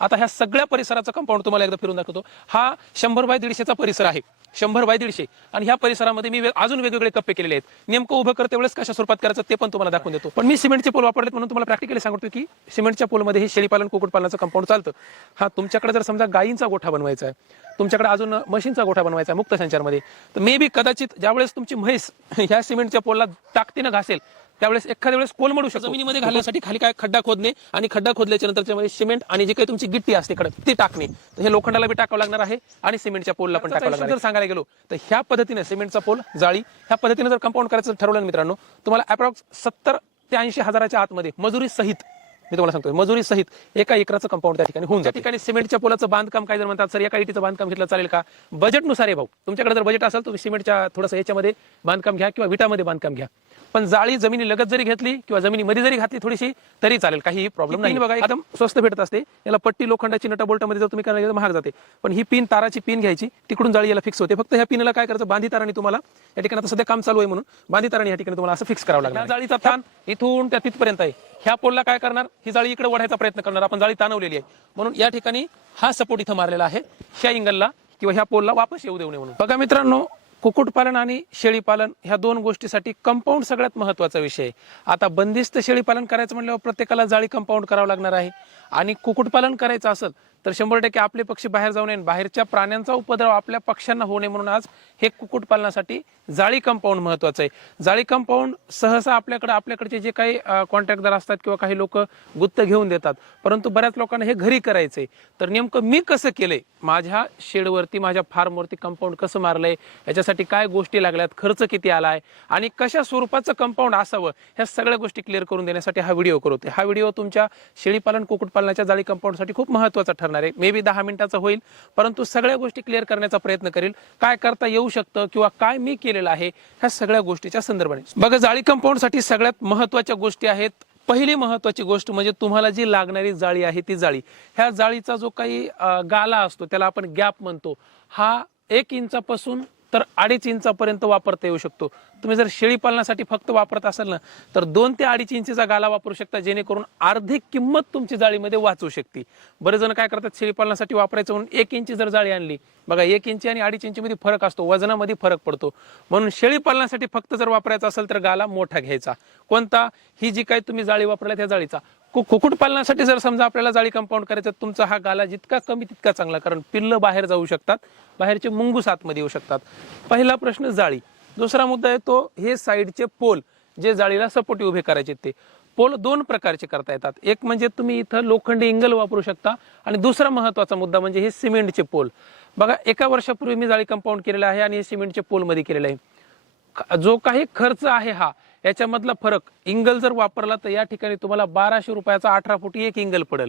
आता ह्या सगळ्या परिसराचं कंपाऊंड तुम्हाला एकदा फिरून दाखवतो. हा शंभर बाय दीडशेचा परिसर आहे. शंभर बाय दीडशे. आणि ह्या परिसरामध्ये मी अजून वेगवेगळे कप्पे केलेले आहेत. नेमकं उभं करते वेळेस कशा स्वरूपात करायचं ते पण तुम्हाला दाखवून देतो. पण मी सिमेंटचे पोल वापरलेत म्हणून तुम्हाला प्रॅक्टिकली सांगतो की सिमेंटच्या पोलमध्ये हे शेळीपालन कुक्कुटपालनाचं कंपाऊंड चालतं. हा तुमच्याकडे जर समजा गायींचा गोठा बनवायचा आहे तुमच्याकडे अजून म्हशींचा गोठा बनवायचा आहे मुक्त संचारमध्ये तर मे बी कदाचित ज्यावेळेस तुमची म्हैस ह्या सिमेंटच्या पोलला ताकदीनं घासेल त्यावेळेस एखाद्या वेळेस कोल मडू शकतो जमिनीमध्ये घालण्यासाठी खाली काय खड्डा खोदणे आणि खड्डा खोदल्याच्या नंतर त्यामध्ये सिमेंट आणि जे काही तुमची गिट्टी असते कडक ती टाकणे तर हे लोखंडाला बी टाकावं लागणार आहे आणि सिमेंटच्या पोलला पण टाकावं लागणार. जर सांगायला गेलो तर ह्या पद्धतीने सिमेंटचा पोल जाळी ह्या पद्धतीने जर कंपाऊंड करायचं ठरवलं मित्रांनो तुम्हाला अप्रॉक्स सत्तर ते ऐंशी हजाराच्या आतमध्ये मजुरी सहित मी तुम्हाला सांगतोय. मजुरी सहित एका एकराचं कंपाऊंड त्या ठिकाणी होऊन जाते. ठिकाणी सिमेंटच्या पोलाचं बांधकाम काय जर म्हणतात सर एका इटीचं बांधकाम घेतलं चालेल का? बजेटनुसार आहे भाऊ. तुमच्याकडे जर बजेट असेल तुम्ही सिमेंटच्या थोडंसं याच्यामध्ये बांधकाम घ्या किंवा विटामध्ये बांधकाम घ्या. पण जाळी जमिनी लगत जरी घेतली किंवा जमिनीमध्ये जरी घातली थोडीशी तरी चालेल. काही प्रॉब्लेम नाही. बघा एकदम स्वस्त भेटत असते. याला पट्टी लोखंडाची नटा बोल्टामध्ये जर तुम्ही करायला महाग जाते. पण ही पिन ताराची पिन घ्यायची तिकडून जाळी याला फिक्स होते. फक्त ह्या पिनला काय करायचं बांधी ताराने तुम्हाला या ठिकाणी आता सध्या काम चालू आहे म्हणून बांधी ताराने या ठिकाणी तुम्हाला असं फिक्स करावं लागणार जाळीचा ताण इथून त्या तिथपर्यंत आहे. ह्या पोलला काय करणार? ही जाळी इकडे वढायचा प्रयत्न करणार आपण जाळी ताणवलेली आहे. म्हणून या ठिकाणी हा सपोर्ट इथं मारलेला आहे. ह्या इंगलला किंवा ह्या पोलला वापस येऊ देऊ नये म्हणून. बघा मित्रांनो कुक्कुटपालन आणि शेळीपालन ह्या दोन गोष्टीसाठी कंपाऊंड सगळ्यात महत्त्वाचा विषय आहे. आता बंदिस्त शेळीपालन करायचं म्हणल्यावर प्रत्येकाला जाळी कंपाऊंड करावं लागणार आहे. आणि कुक्कुटपालन करायचं असेल तर शंभर टक्के आपले पक्षी बाहेर जाऊ नये. बाहेरच्या प्राण्यांचा उपद्रव आपल्या पक्ष्यांना होऊ नये म्हणून आज हे कुक्कुटपालनासाठी जाळी कंपाऊंड महत्वाचं आहे. जाळी कंपाऊंड सहसा आपल्याकडे आपल्याकडचे जे काही कॉन्ट्रॅक्टदार असतात किंवा काही लोक गुत्त घेऊन देतात. परंतु बऱ्याच लोकांना हे घरी करायचंय. तर नेमकं मी कसं केलंय? माझ्या शेडवरती माझ्या फार्मवरती कंपाऊंड कसं मारलंय? याच्यासाठी काय गोष्टी लागल्यात? खर्च किती आलाय? आणि कशा स्वरूपाचं कंपाऊंड असावं? ह्या सगळ्या गोष्टी क्लिअर करून देण्यासाठी हा व्हिडिओ करतोय. हा व्हिडिओ तुमच्या शेळीपालन कुक्कुटपालनाच्या जाळी कंपाऊंडसाठी खूप महत्त्वाचा ठरणार आहे. मे बी दहा मिनिटाचा होईल परंतु सगळ्या गोष्टी क्लिअर करण्याचा प्रयत्न करेल. काय करता येऊ शकतं किंवा काय मी केलेलं आहे ह्या सगळ्या गोष्टीच्या संदर्भाने. बघा जाळी कंपाऊंडसाठी सगळ्यात महत्त्वाच्या गोष्टी आहेत. पहिली महत्वाची गोष्ट म्हणजे तुम्हाला जी लागणारी जाळी आहे ती जाळी. ह्या जाळीचा जो काही गाला असतो त्याला आपण गॅप म्हणतो. हा एक इंचापासून तर अडीच इंचापर्यंत वापरता येऊ शकतो. तुम्ही जर शेळी पालनासाठी फक्त वापरत असाल ना तर दोन ते अडीच इंचीचा गाला वापरू शकता जेणेकरून अर्धी किंमत तुमची जाळीमध्ये वाचू शकते. बरेच जण काय करतात शेळी पालनासाठी वापरायचं म्हणून एक इंची जर जाळी आणली बघा एक इंची आणि अडीच इंचीमध्ये फरक असतो वजनामध्ये फरक पडतो. म्हणून शेळी पालनासाठी फक्त जर वापरायचा असेल तर गाला मोठा घ्यायचा. कोणता? ही जी काही तुम्ही जाळी वापरल्या त्या जाळीचा. कुक्कुटपालनासाठी जर समजा आपल्याला जाळी कंपाऊंड करायचं तर तुमचा हा गाला जितका कमी तितका चांगला. कारण पिल्लं बाहेर जाऊ शकतात बाहेरचे मुंगूस आतमध्ये येऊ शकतात. पहिला प्रश्न जाळी. दुसरा मुद्दा आहे तो हे साईडचे पोल जे जाळीला सपोर्टी उभे करायचे ते. पोल दोन प्रकारचे करता येतात. एक म्हणजे तुम्ही इथं लोखंडी इंगल वापरू शकता आणि दुसरा महत्त्वाचा मुद्दा म्हणजे हे सिमेंटचे पोल. बघा एका वर्षापूर्वी मी जाळी कंपाऊंड केलेलं आहे आणि हे सिमेंटचे पोलमध्ये केलेलं आहे. ख- जो काही खर्च आहे हा याच्यामधला फरक इंगल जर वापरला तर या ठिकाणी तुम्हाला बाराशे रुपयाचा अठरा फुटी एक इंगल पडेल.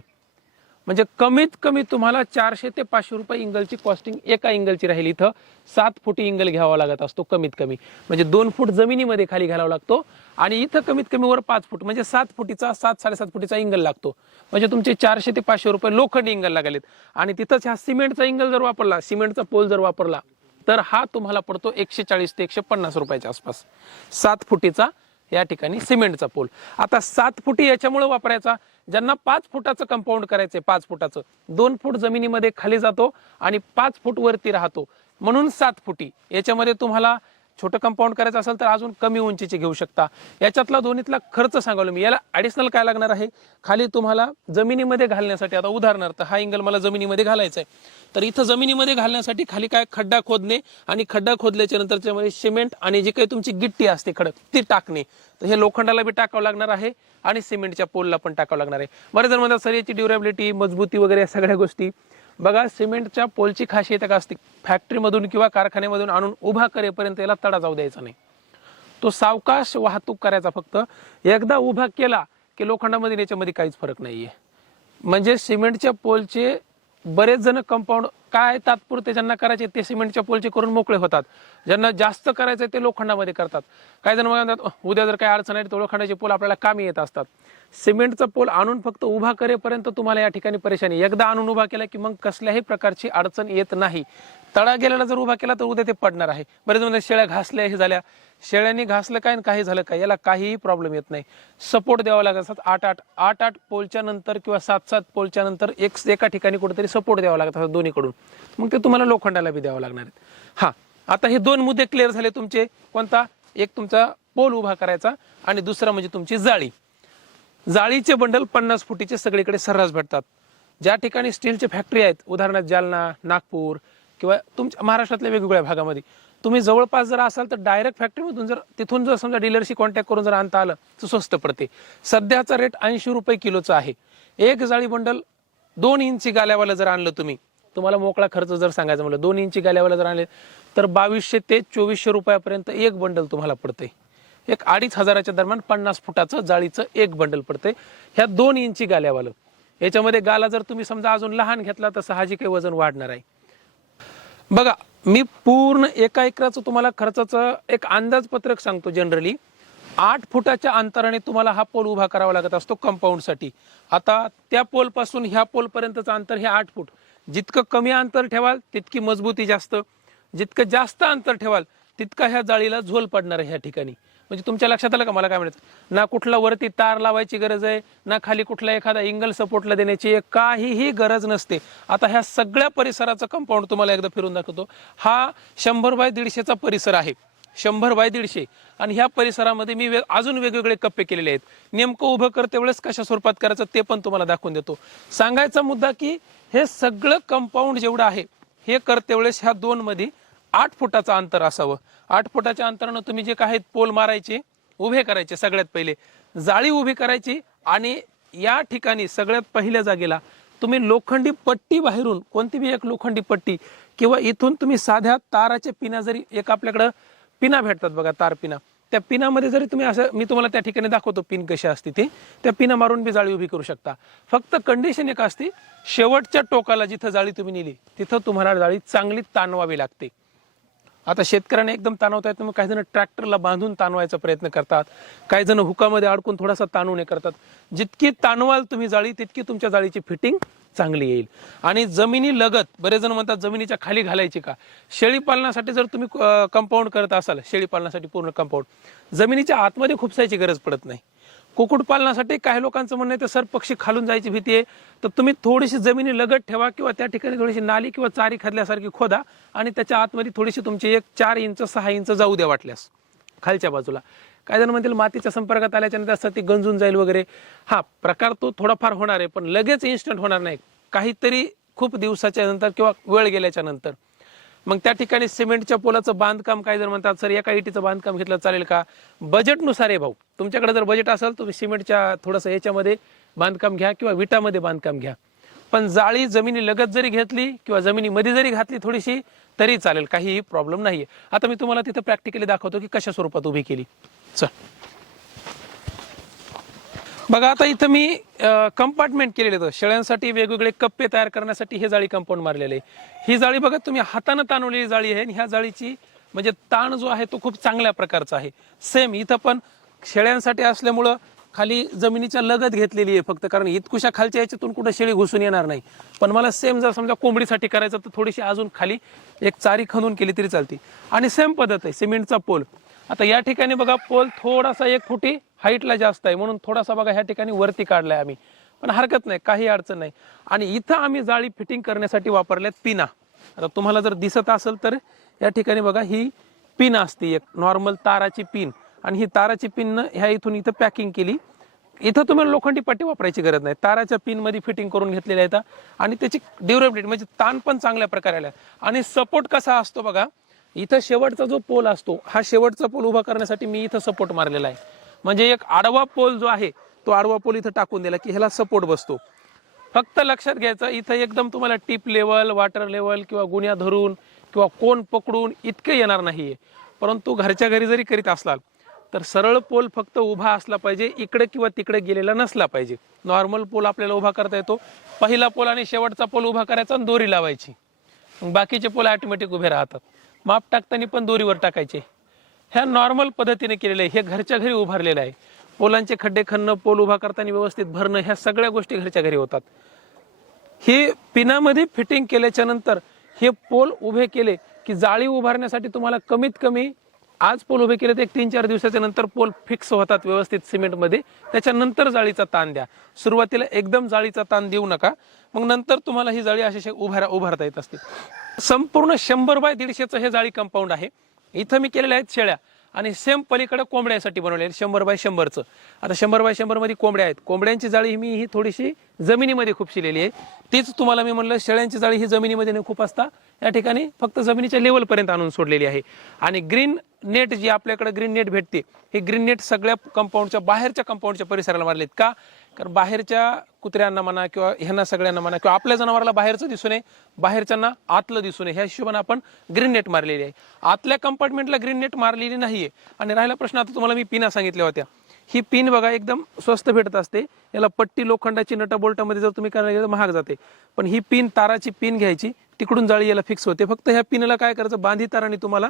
म्हणजे कमीत कमी तुम्हाला चारशे ते पाचशे रुपये इंगलची कॉस्टिंग एका इंगलची राहील इथं. सात फुटी इंगल घ्यावा लागत असतो कमीत कमी. म्हणजे दोन फूट जमिनीमध्ये खाली घालावा लागतो आणि इथं कमीत कमी वर पाच फूट म्हणजे सात फुटीचा सात साडेसात फुटीचा इंगल लागतो. म्हणजे तुमचे चारशे ते पाचशे रुपये लोखंड इंगल लागलेत. आणि तिथंच ह्या सिमेंटचा इंगल जर वापरला सिमेंटचा पोल जर वापरला तर हा तुम्हाला पडतो एकशे चाळीस ते एकशे पन्नास रुपयाच्या आसपास. सात फुटीचा या ठिकाणी सिमेंटचा पोल. आता सात फुटी याच्यामुळे वापरायचा. ज्यांना पाच फुटाचं कंपाऊंड करायचंय पाच फुटाचं. दोन फूट जमिनीमध्ये खाली जातो आणि पाच फूट वरती राहतो. म्हणून सात फुटी. याच्यामध्ये तुम्हाला छोटं कंपाऊंड करायचं असेल तर अजून कमी उंचीचे घेऊ शकता. याच्यातला दोन्हीतला खर्च सांगावलं मी याला ॲडिशनल काय लागणार आहे? खाली तुम्हाला जमिनीमध्ये घालण्यासाठी आता उदाहरणार्थ हा इंगल मला जमिनीमध्ये घालायचा आहे. तर इथं जमिनीमध्ये घालण्यासाठी खाली काय? खड्डा खोदणे आणि खड्डा खोदल्याच्या नंतर त्यामध्ये सिमेंट आणि जी काही तुमची गिट्टी असते खडक ती टाकणे. तर हे लोखंडाला बी टाकावं लागणार आहे आणि सिमेंटच्या पोलला पण टाकावं लागणार आहे. बरं जर म्हणतात सर याची ड्युरेबिलिटी मजबूती वगैरे या सगळ्या गोष्टी बघा सिमेंटच्या पोलची खासियत का असते. फॅक्टरीमधून किंवा कारखान्यामधून आणून उभा करेपर्यंत याला तडा जाऊ द्यायचा नाही. तो सावकाश वाहतूक करायचा फक्त. एकदा उभा केला की लोखंडामध्ये याच्यामध्ये काहीच फरक नाहीये. म्हणजे सिमेंटच्या पोलचे बरेच जण कंपाऊंड काय तात्पुरते ज्यांना करायचे ते सिमेंटच्या पोलचे करून मोकळे होतात. ज्यांना जास्त करायचं ते लोखंडामध्ये करतात. काही जण म्हणतात उद्या जर काही अडचण आहे तर लोखंडाचे पोल आपल्याला कामी येत असतात. सिमेंटचा पोल आणून फक्त उभा करेपर्यंत तुम्हाला या ठिकाणी परेशानी. एकदा आणून उभा केला की मग कसल्याही प्रकारची अडचण येत नाही. तळा गेलेला जर उभा केला तर उद्या ते पडणार आहे. बरेच म्हणजे शेळ्या घासल्या हे झाल्या. शेळ्यांनी घासलं काय आणि काही झालं काय? याला काहीही प्रॉब्लेम येत नाही. सपोर्ट द्यावा लागत असतात. आठ आठ आठ आठ पोलच्या नंतर किंवा सात सात पोलच्या नंतर एक एका ठिकाणी कुठेतरी सपोर्ट द्यावा लागत असतात दोन्हीकडून. मग ते तुम्हाला लोखंडाला बी द्यावं लागणार आहेत. हा आता हे दोन मुद्दे क्लिअर झाले तुमचे. कोणता? एक तुमचा पोल उभा करायचा आणि दुसरा म्हणजे तुमची जाळी. जाळीचे बंडल पन्नास फुटीचे सगळीकडे सर्रास भेटतात. ज्या ठिकाणी स्टीलचे फॅक्टरी आहेत उदाहरणार्थ जालना नागपूर किंवा तुमच्या महाराष्ट्रातल्या वेगवेगळ्या भागामध्ये तुम्ही जवळपास जर असाल तर डायरेक्ट फॅक्टरीमधून जर तिथून जर समजा डीलरशी कॉन्टॅक्ट करून जर आणता आलं तर स्वस्त पडते. सध्याचा रेट ऐंशी रुपये किलोचा आहे. एक जाळी बंडल दोन इंची गाल्यावाला जर आणलं तुम्ही तुम्हाला मोकळा खर्च जर सांगायचं म्हणलं दोन इंची गाल्यावाला जर आणले तर बावीसशे ते चोवीसशे रुपयापर्यंत एक बंडल तुम्हाला पडते एक अडीच हजाराच्या दरम्यान पन्नास फुटाचं जाळीचं एक बंडल पडते ह्या दोन इंची गाल्यावालं. याच्यामध्ये गाला जर तुम्ही समजा अजून लहान घेतला तर साहजिक आहे वजन वाढणार आहे. बघा मी पूर्ण एका एकराचं तुम्हाला खर्चाचं एक अंदाजपत्रक सांगतो जनरली. आठ फुटाच्या अंतराने तुम्हाला हा पोल उभा करावा लागत असतो कंपाऊंडसाठी आता त्या पोलपासून ह्या पोलपर्यंतचं अंतर हे आठ फूट. जितकं कमी अंतर ठेवाल तितकी मजबूती जास्त. जितकं जास्त अंतर ठेवाल तितका ह्या जाळीला झोल पडणार आहे ह्या ठिकाणी. म्हणजे तुमच्या लक्षात आलं का मला काय म्हणायचं? ना कुठला वरती तार लावायची गरज आहे ना खाली कुठला एखादा इंगल सपोर्टला देण्याची काहीही गरज नसते. आता ह्या सगळ्या परिसराचं कंपाऊंड तुम्हाला एकदा फिरून दाखवतो. हा शंभर बाय दीडशेचा परिसर आहे. शंभर बाय दीडशे. आणि ह्या परिसरामध्ये मी वे- अजून वेगवेगळे कप्पे केलेले आहेत. नेमकं उभं करते वेळेस कशा स्वरूपात करायचं ते पण तुम्हाला दाखवून देतो. सांगायचा मुद्दा की हे सगळं कंपाऊंड जेवढं आहे हे करते वेळेस ह्या दोन मध्ये आठ फुटाचं अंतर असावं. आठ फुटाच्या अंतरानं तुम्ही जे काही पोल मारायचे उभे करायचे सगळ्यात पहिले. जाळी उभी करायची आणि या ठिकाणी सगळ्यात पहिल्या जागेला तुम्ही लोखंडी पट्टी बाहेरून कोणती बी एक लोखंडी पट्टी किंवा इथून तुम्ही साध्या ताराच्या पिना जरी एक आपल्याकडं पिना भेटतात बघा तार पिना. त्या पिनामध्ये जरी तुम्ही असं मी तुम्हाला त्या ठिकाणी दाखवतो पिन कशी असते ती त्या पिना मारून बी जाळी उभी करू शकता. फक्त कंडिशन एक असते शेवटच्या टोकाला जिथं जाळी तुम्ही नेली तिथं तुम्हाला जाळी चांगली ताणवावी लागते. आता शेतकऱ्यांना एकदम ताणवता येत मग काही जण ट्रॅक्टरला बांधून ताणवायचा प्रयत्न करतात. काही जण हुकामध्ये अडकून थोडासा ताणून हे करतात. जितकी ताणवाल तुम्ही जाळी तितकी तुमच्या जाळीची फिटिंग चांगली येईल. आणि जमिनी लगत बरेच जण म्हणतात जमिनीच्या खाली घालायची का? शेळी पालनासाठी जर तुम्ही कंपाऊंड करत असाल शेळी पालनासाठी पूर्ण कंपाऊंड जमिनीच्या आतमध्ये खुपसायची गरज पडत नाही. कुक्कुटपालनासाठी काही लोकांचं म्हणणं आहे तर सर पक्षी खालून जायची भीती आहे. तर तुम्ही थोडीशी जमिनी लगत ठेवा किंवा त्या ठिकाणी थोडीशी नाली किंवा चारी खादल्यासारखी खोदा आणि त्याच्या आतमध्ये थोडीशी तुमची एक चार इंच सहा इंच जाऊ द्या वाटल्यास खालच्या बाजूला. काय जण म्हणतील मातीच्या संपर्कात आल्याच्यानंतर असं ती गंजून जाईल वगैरे. हा प्रकार तो थोडाफार होणार आहे पण लगेच इन्स्टंट होणार नाही. काहीतरी खूप दिवसाच्या नंतर किंवा वेळ गेल्याच्यानंतर. मग त्या ठिकाणी सिमेंटच्या पोलाचं बांधकाम काय जर म्हणतात सर एका इटीचं बांधकाम घेतलं चालेल का? बजेटनुसार आहे भाऊ. तुमच्याकडे जर बजेट असेल तुम्ही सिमेंटच्या थोडंसं याच्यामध्ये बांधकाम घ्या किंवा विटामध्ये बांधकाम घ्या. पण जाळी जमिनी लगत जरी घेतली किंवा जमिनीमध्ये जरी घातली थोडीशी तरी चालेल. काहीही प्रॉब्लेम नाही आता मी तुम्हाला तिथं प्रॅक्टिकली दाखवतो की कशा स्वरूपात उभी केली. चल. बघा आता इथं मी कंपार्टमेंट केलेले होतं. शेळ्यांसाठी वेगवेगळे कप्पे तयार करण्यासाठी हे जाळी कंपाऊंड मारलेले आहे. ही जाळी बघा तुम्ही हातानं ताणवलेली जाळी आहे आणि ह्या जाळीची म्हणजे ताण जो आहे तो खूप चांगल्या प्रकारचा आहे. सेम इथं पण शेळ्यांसाठी असल्यामुळं खाली जमिनीच्या लगत घेतलेली आहे फक्त कारण इतकुशा खालच्या याच्यातून कुठं शेळी घुसून येणार नाही. पण मला सेम जर समजा कोंबडीसाठी करायचं तर थोडीशी अजून खाली एक चारी खणून केली तरी चालते. आणि सेम पद्धत आहे सिमेंटचा पोल. आता या ठिकाणी बघा पोल थोडासा एक फुटी हाईटला जास्त आहे. म्हणून थोडासा बघा ह्या ठिकाणी वरती काढलाय आम्ही. पण हरकत नाही काही अडचण नाही. आणि इथं आम्ही जाळी फिटिंग करण्यासाठी वापरल्यात पिना. आता तुम्हाला जर दिसत असेल तर या ठिकाणी बघा ही पिन असते एक. नॉर्मल ताराची पिन. आणि ही ताराची पिननं ह्या इथून इथं पॅकिंग केली. इथं तुम्हाला लोखंडी पट्टी वापरायची गरज नाही. ताराच्या पिनमध्ये फिटिंग करून घेतलेल्या आहेत. आणि त्याची ड्युरेबिलिटी म्हणजे ताण पण चांगल्या प्रकारे आल्या. आणि सपोर्ट कसा असतो बघा इथं शेवटचा जो पोल असतो हा शेवटचा पोल उभा करण्यासाठी मी इथं सपोर्ट मारलेला आहे. म्हणजे एक आडवा पोल जो आहे तो आडवा पोल इथं टाकून दिला की ह्याला सपोर्ट बसतो. फक्त लक्षात घ्यायचं इथं एकदम तुम्हाला टिप लेवल वॉटर लेवल किंवा गुन्ह्या धरून किंवा कोण पकडून इतके येणार नाहीये. परंतु घरच्या घरी जरी करीत असलाल तर सरळ पोल फक्त उभा असला पाहिजे इकडे किंवा तिकडे गेलेला नसला पाहिजे. नॉर्मल पोल आपल्याला उभा करता येतो. पहिला पोल आणि शेवटचा पोल उभा करायचा आणि दोरी लावायची. बाकीचे पोल ऑटोमॅटिक उभे राहतात. माप टाकताना पण दोरीवर टाकायचे. ह्या नॉर्मल पद्धतीने केलेलं आहे हे घरच्या घरी उभारलेलं आहे. पोलांचे खड्डे खणणं पोल उभा करताना व्यवस्थित भरणं ह्या सगळ्या गोष्टी घरच्या घरी होतात. हे पिनामध्ये फिटिंग केल्याच्यानंतर हे पोल उभे केले की जाळी उभारण्यासाठी तुम्हाला कमीत कमी आज पोल उभे केले तर एक तीन चार दिवसाच्या नंतर पोल फिक्स होतात व्यवस्थित सिमेंटमध्ये. त्याच्यानंतर जाळीचा ताण द्या. सुरुवातीला एकदम जाळीचा ताण देऊ नका. मग नंतर तुम्हाला ही जाळी अशी उभारा उभारता येत असते. संपूर्ण शंभर बाय दीडशेचं हे जाळी कंपाऊंड आहे. इथं मी केलेल्या आहेत शेळ्या. आणि सेम पलीकडे कोंबड्यासाठी बनवले आहेत शंभर बाय शंभरचं. आता शंभर बाय शंभरमध्ये कोंबड्या आहेत. कोंबड्यांची जाळी मी ही थोडीशी जमिनीमध्ये खूप शिलेली आहे. तीच तुम्हाला मी म्हणलं शेळ्यांची जाळी ही जमिनीमध्ये नाही खूप असता या ठिकाणी फक्त जमिनीच्या लेवलपर्यंत आणून सोडलेली आहे. आणि ग्रीन नेट जी आपल्याकडे ग्रीन नेट भेटते हे ग्रीन नेट सगळ्या कंपाऊंडच्या बाहेरच्या कंपाऊंडच्या परिसराला मारलेत. का? कारण बाहेरच्या कुत्र्यांना म्हणा किंवा ह्यांना सगळ्यांना म्हणा किंवा आपल्या जनावराला बाहेरचं दिसू नये बाहेरच्यांना आतलं दिसू नये. ह्या हिशोबाने आपण ग्रीन नेट मारलेली आहे. आतल्या कंपार्टमेंटला ग्रीन नेट मारलेली नाहीये. आणि राहिला प्रश्न आता तुम्हाला मी पिना सांगितल्या होत्या. ही पिन बघा एकदम स्वस्त भेटत असते. याला पट्टी लोखंडाची नटबोल्टामध्ये जर तुम्ही करायला गेलं तर महाग जाते. पण ही पिन ताराची पिन घ्यायची. तिकडून जाळी याला फिक्स होते. फक्त ह्या पिनला काय करायचं? बांधी ताराने तुम्हाला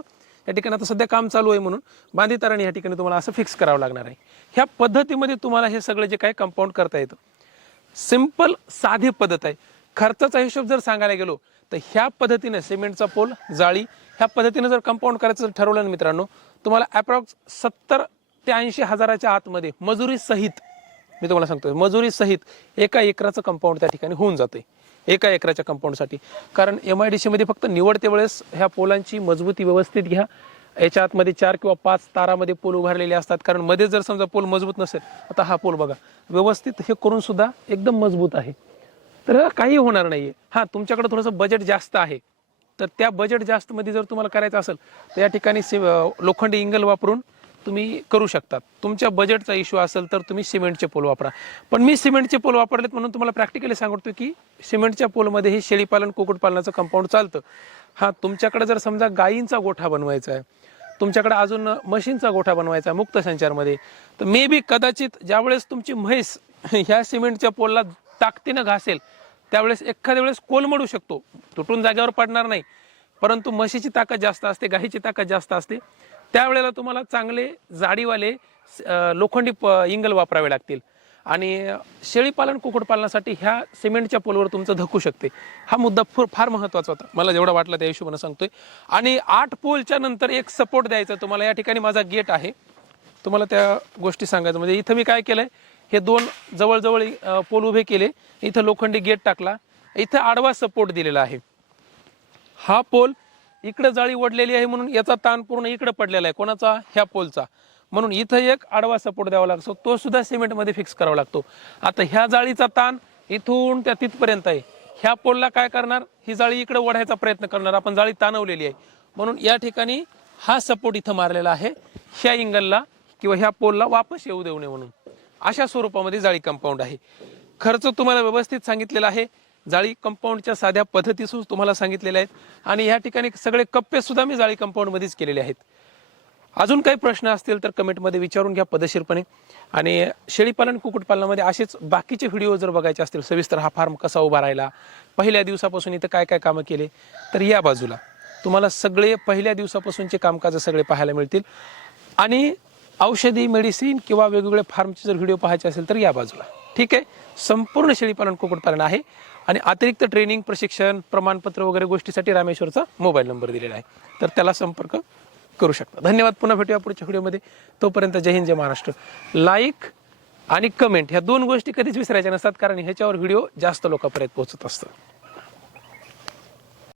या ठिकाणी आता सध्या काम चालू आहे म्हणून बांधी या ठिकाणी तुम्हाला असं फिक्स करावं लागणार आहे. ह्या पद्धतीमध्ये तुम्हाला हे सगळं जे काय कंपाऊंड करता येतं सिंपल साधी पद्धत आहे. खर्चाचा हिशोब जर सांगायला गेलो तर ह्या पद्धतीने सिमेंटचा पोल जाळी ह्या पद्धतीने जर कंपाऊंड करायचं जर ठरवलं ना मित्रांनो तुम्हाला अप्रॉक्स सत्तर ते ऐंशी हजाराच्या आतमध्ये मजुरी सहित मी तुम्हाला सांगतो मजुरी सहित एका एकराचं कंपाऊंड त्या ठिकाणी होऊन जाते एका एकराच्या कंपाऊंडसाठी. कारण एम आय डी सीमध्ये फक्त निवडते वेळेस ह्या पोलांची मजबूती व्यवस्थित घ्या. याच्या आतमध्ये चार किंवा पाच तारामध्ये पोल उभारलेले असतात. कारण मध्ये जर समजा पोल मजबूत नसेल आता हा पोल बघा. व्यवस्थित हे करून सुद्धा एकदम मजबूत आहे. तर काही होणार नाहीये. हां तुमच्याकडे थोडंसं बजेट जास्त आहे. तर त्या बजेट जास्तमध्ये जर तुम्हाला करायचं असेल तर या ठिकाणी लोखंडी इंगल वापरून तुम्ही करू शकतात. तुमच्या बजेटचा इश्यू असेल तर तुम्ही सिमेंटचे पोल वापरा. पण मी सिमेंटचे पोल वापरलेत म्हणून तुम्हाला प्रॅक्टिकली सांगतो की सिमेंटच्या पोलमध्ये हे शेळीपालन कुक्कुटपालनाचं कंपाऊंड चालतं. हां तुमच्याकडे जर समजा गायींचा गोठा बनवायचा आहे तुमच्याकडे अजून म्हशींचा गोठा बनवायचा आहे मुक्त संचारमध्ये तर मे बी कदाचित ज्यावेळेस तुमची म्हैस ह्या सिमेंटच्या पोलला ताकदीनं घासेल त्यावेळेस एखाद्या वेळेस कोलमडू शकतो. तुटून जागेवर पडणार नाही. परंतु म्हशीची ताकद जास्त असते गाईची ताकद जास्त असते. त्यावेळेला तुम्हाला चांगले जाडीवाले लोखंडी प- इंगल वापरावे लागतील. आणि शेळीपालन कुक्कुटपालनासाठी ह्या सिमेंटच्या पोलवर तुमचं धकू शकते. हा मुद्दा फुर- फार महत्त्वाचा होता. मला जेवढा वाटला त्या हिशोबाने सांगतोय. आणि आठ पोलच्या नंतर एक सपोर्ट द्यायचा तुम्हाला. या ठिकाणी माझा गेट आहे. तुम्हाला त्या गोष्टी सांगायचं म्हणजे इथं मी काय केलंय? हे दोन जवळजवळ पोल उभे केले. इथं लोखंडी गेट टाकला. इथं आडवा सपोर्ट दिलेला आहे. हा पोल इकडे जाळी ओढलेली आहे म्हणून याचा ताण पूर्ण इकडे पडलेला आहे. कोणाचा? ह्या पोलचा. म्हणून इथं एक आडवा सपोर्ट द्यावा लागतो. तो सुद्धा सिमेंटमध्ये फिक्स करावा लागतो. आता ह्या जाळीचा ताण इथून त्या तिथपर्यंत आहे. ह्या पोलला काय करणार? ही जाळी इकडे ओढायचा प्रयत्न करणार. आपण जाळी ताणवलेली आहे. म्हणून या ठिकाणी हा सपोर्ट इथं मारलेला आहे. ह्या इंगलला किंवा ह्या पोलला वापस येऊ देऊ नये म्हणून. अशा स्वरूपामध्ये जाळी कंपाऊंड आहे. खर्च तुम्हाला व्यवस्थित सांगितलेला आहे. जाळी कंपाऊंडच्या साध्या पद्धती सुद्धा तुम्हाला सांगितलेल्या आहेत. आणि या ठिकाणी सगळे कप्पे सुद्धा मी जाळी कंपाऊंडमध्येच केलेले आहेत. अजून काही प्रश्न असतील तर कमेंटमध्ये विचारून घ्या पद्धतशीरपणे आणि शेळीपालन कुक्कुटपालनामध्ये असेच बाकीचे व्हिडिओ जर बघायचे असतील सविस्तर हा फार्म कसा उभा राहिला पहिल्या दिवसापासून इथं काय काय कामं केले तर या बाजूला तुम्हाला सगळे पहिल्या दिवसापासूनचे कामकाज सगळे पाहायला मिळतील. आणि औषधी मेडिसिन किंवा वेगवेगळे फार्मचे जर व्हिडिओ पाहायचे असेल तर या बाजूला. ठीक आहे. संपूर्ण शेळीपालन कुक्कुटपालन आहे. आणि अतिरिक्त ट्रेनिंग प्रशिक्षण प्रमाणपत्र वगैरे गोष्टीसाठी रामेश्वरचा मोबाईल नंबर दिलेला आहे. तर त्याला संपर्क करू शकता. धन्यवाद. पुन्हा भेटूया पुढच्या व्हिडिओमध्ये. तोपर्यंत जय हिंद जय महाराष्ट्र. लाईक आणि कमेंट ह्या दोन गोष्टी कधीच विसरायच्या नसतात कारण ह्याच्यावर व्हिडिओ जास्त लोकांपर्यंत पोहोचत असतात